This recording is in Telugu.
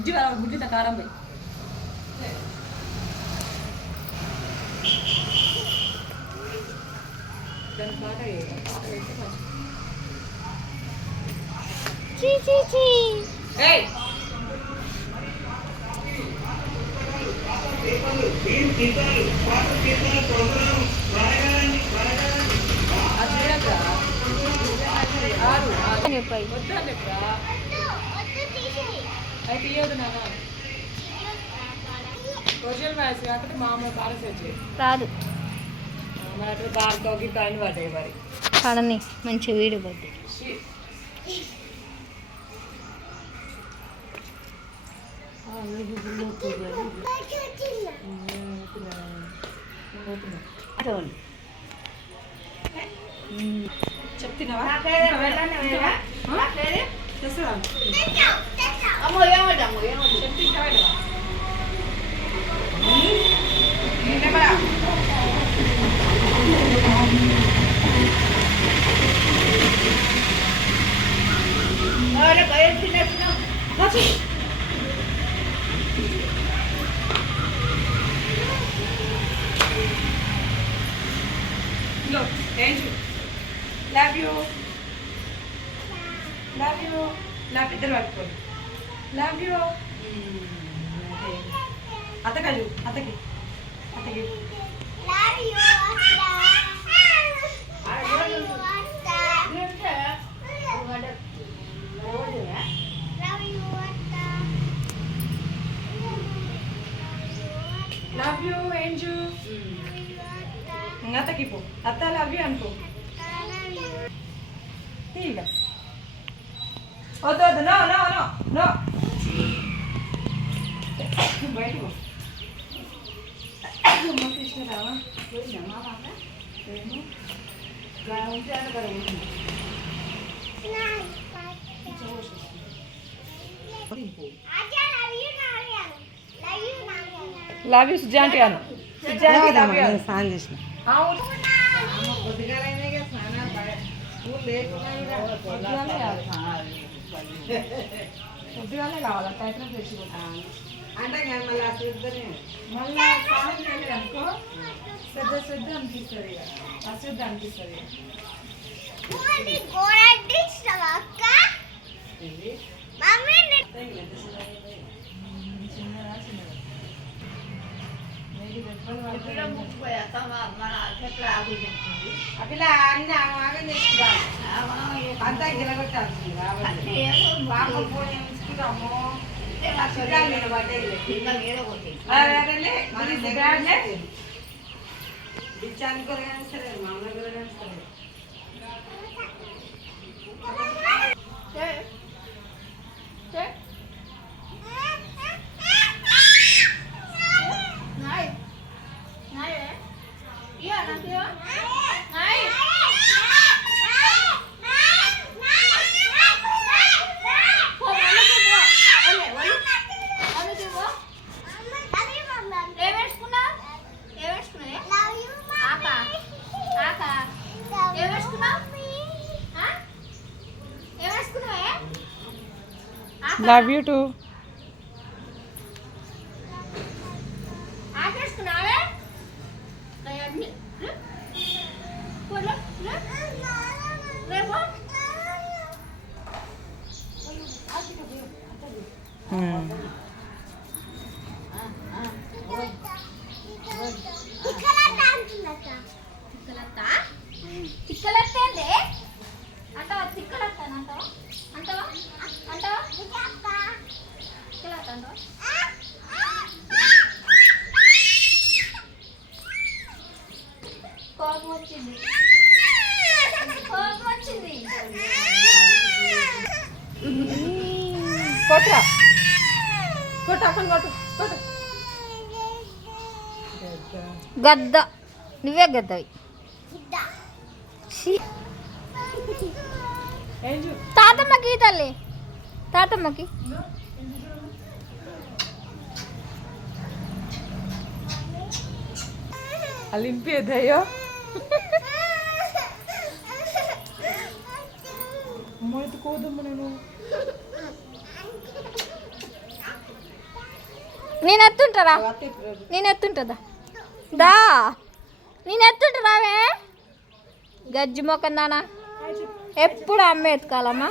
బుజ్జి కావాలి బుజ్జి కారం పోయి దాని అయితే నాన్న. కాకపోతే మామూలు. రాదు. మరి అట్లా దాంతో గిట్ట అని పడ్డాయి మరి. పడని మంచి వీడు పడ్డి షీ. చెప్తున్నావా తెస్తున్నా చెప్తే Look, Angel. Love you. Love you. Love ఇద్దరు పట్టుకోండి లవ్ యూ అత్తకలు అత్తకి అత్తకి లవ్ యూ ఏంజు అత్తకి పో అత్త లవ్ యూ అనుకో తీగ వద్దు వద్దు no no no no love you సుజాంటి అను సుజాంటి లవ్ యూ స్నానం చేసిన అవును పొద్దుగానే కావాలి టైట్లో ఫ్రెష్ అంటే ఇంకా మళ్ళీ అసలు ఇద్దరే మళ్ళీ స్నానం చేయలేదు అనుకో శ్రద్ధ శ్రద్ధ అనిపిస్తుంది ఇక. అశ్రద్ధ అనిపిస్తుంది. అట్లా అన్ని ఆగం చేసుకుంటాను అంతా గిలగొట్టాల్సింది కాబట్టి. పాప పోయి ఉంచుకుంటాము బిచ్చానికి కూరగాయలు ఇస్తారు లవ్ యూ టూ ఆకేసుకున్నావే అంటావా కోపం వచ్చింది కోపం వచ్చింది కొట్టురా కొట్టు అక్కడ కొట్టు కొట్టు. గద్ద. నువ్వే గద్దవి. తాతమ్మకి తల్లి? తాతమ్మకి? అలింపేదయ్యో అమ్మ ఇది కోదమ్మ నేను నేను ఎత్తుంటారా నేను ఎత్తుంటుందా దా నేను ఎత్తుంటా రావే గజ్జి మొక్కం దానా ఎప్పుడు అమ్మ ఎత్తుకోవాలమ్మా